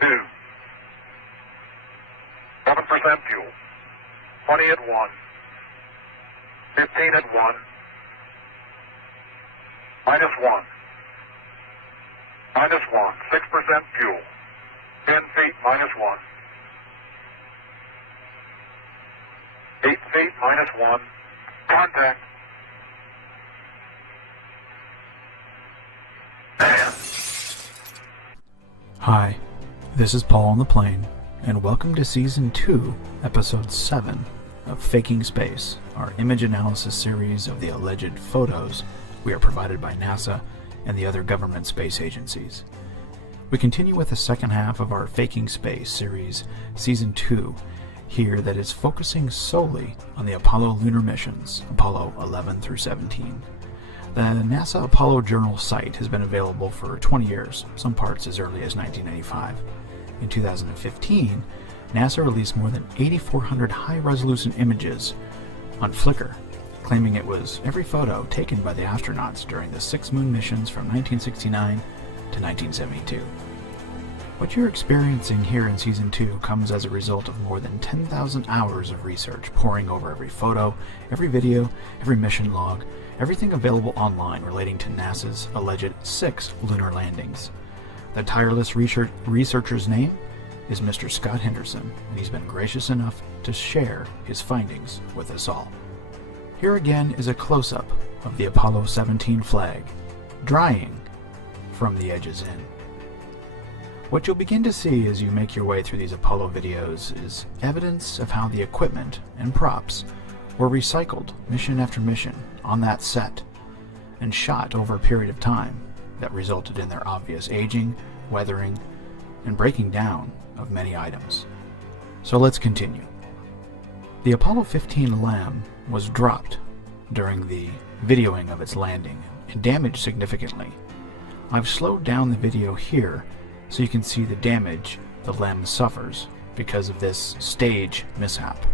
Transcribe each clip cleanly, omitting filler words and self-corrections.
2. 7% fuel. 20 at 1. 15 at 1. Minus 1. Minus 1. 6% fuel. 10 feet minus 1. 8 feet minus 1. Contact. Hi, this is Paul on the plane, and welcome to Season 2, Episode 7 of Faking Space, our image analysis series of the alleged photos we are provided by NASA and the other government space agencies. We continue with the second half of our Faking Space series, Season 2, here that is focusing solely on the Apollo lunar missions, Apollo 11 through 17. The NASA Apollo Journal site has been available for 20 years, some parts as early as 1995. In 2015, NASA released more than 8,400 high-resolution images on Flickr, claiming it was every photo taken by the astronauts during the 6 moon missions from 1969 to 1972. What you're experiencing here in Season 2 comes as a result of more than 10,000 hours of research poring over every photo, every video, every mission log, everything available online relating to NASA's alleged 6 lunar landings. The tireless researcher's name is Mr. Scott Henderson, and he's been gracious enough to share his findings with us all. Here again is a close-up of the Apollo 17 flag, drying from the edges in. What you'll begin to see as you make your way through these Apollo videos is evidence of how the equipment and props were recycled mission after mission on that set and shot over a period of time that resulted in their obvious aging, weathering, and breaking down of many items. So let's continue. The Apollo 15 LEM was dropped during the videoing of its landing and damaged significantly. I've slowed down the video here so you can see the damage the LEM suffers because of this stage mishap.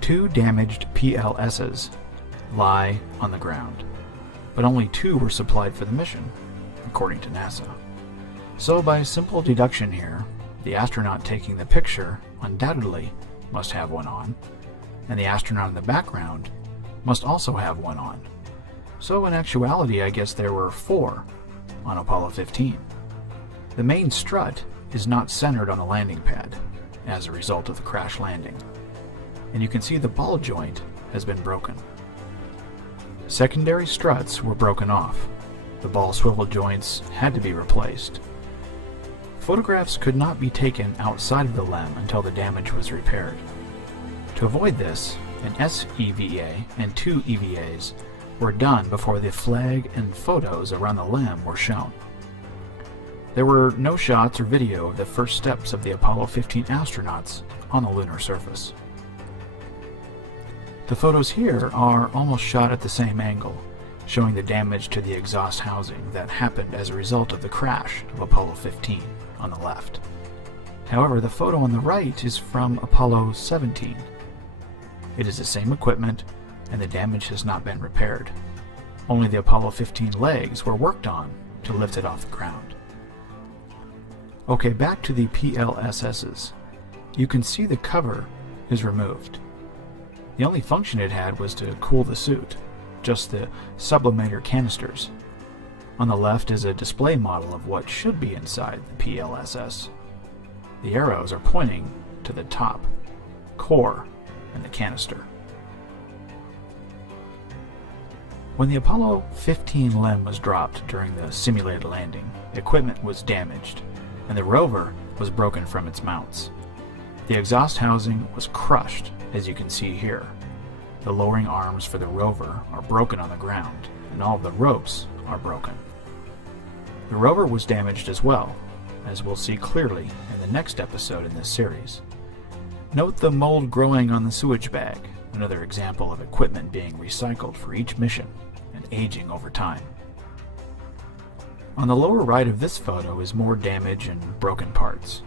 Two damaged PLSs lie on the ground, but only 2 were supplied for the mission, according to NASA. So by simple deduction here, the astronaut taking the picture undoubtedly must have one on, and the astronaut in the background must also have one on. So in actuality, I guess there were 4 on Apollo 15. The main strut is not centered on the landing pad as a result of the crash landing, and you can see the ball joint has been broken. Secondary struts were broken off. The ball swivel joints had to be replaced. Photographs could not be taken outside of the LEM until the damage was repaired. To avoid this, an SEVA and 2 EVAs were done before the flag and photos around the LEM were shown. There were no shots or video of the first steps of the Apollo 15 astronauts on the lunar surface. The photos here are almost shot at the same angle, showing the damage to the exhaust housing that happened as a result of the crash of Apollo 15 on the left. However, the photo on the right is from Apollo 17. It is the same equipment, and the damage has not been repaired. Only the Apollo 15 legs were worked on to lift it off the ground. Okay, back to the PLSSs. You can see the cover is removed. The only function it had was to cool the suit, just the sublimator canisters. On the left is a display model of what should be inside the PLSS. The arrows are pointing to the top, core, and the canister. When the Apollo 15 LEM was dropped during the simulated landing, equipment was damaged, and the rover was broken from its mounts. The exhaust housing was crushed, as you can see here. The lowering arms for the rover are broken on the ground, and all of the ropes are broken. The rover was damaged as well, as we'll see clearly in the next episode in this series. Note the mold growing on the sewage bag, another example of equipment being recycled for each mission and aging over time. On the lower right of this photo is more damage and broken parts.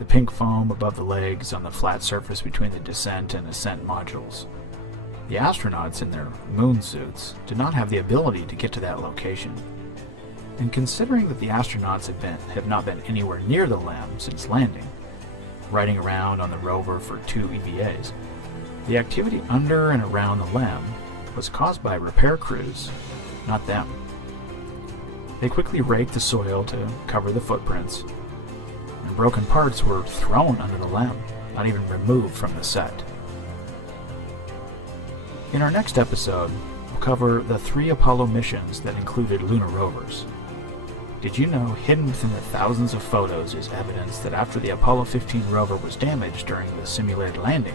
the pink foam above the legs on the flat surface between the descent and ascent modules. The astronauts in their moon suits did not have the ability to get to that location. And considering that the astronauts have not been anywhere near the LEM since landing, riding around on the rover for 2 EVAs, the activity under and around the LEM was caused by repair crews, not them. They quickly raked the soil to cover the footprints, and broken parts were thrown under the LEM, not even removed from the set. In our next episode, we'll cover the 3 Apollo missions that included lunar rovers. Did you know hidden within the thousands of photos is evidence that after the Apollo 15 rover was damaged during the simulated landing,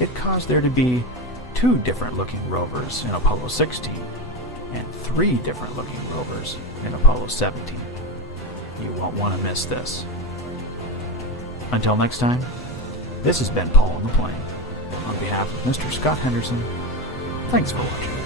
it caused there to be 2 different-looking rovers in Apollo 16 and 3 different-looking rovers in Apollo 17. You won't want to miss this. Until next time, this has been Paul on the Plane. On behalf of Mr. Scott Henderson, thanks for watching.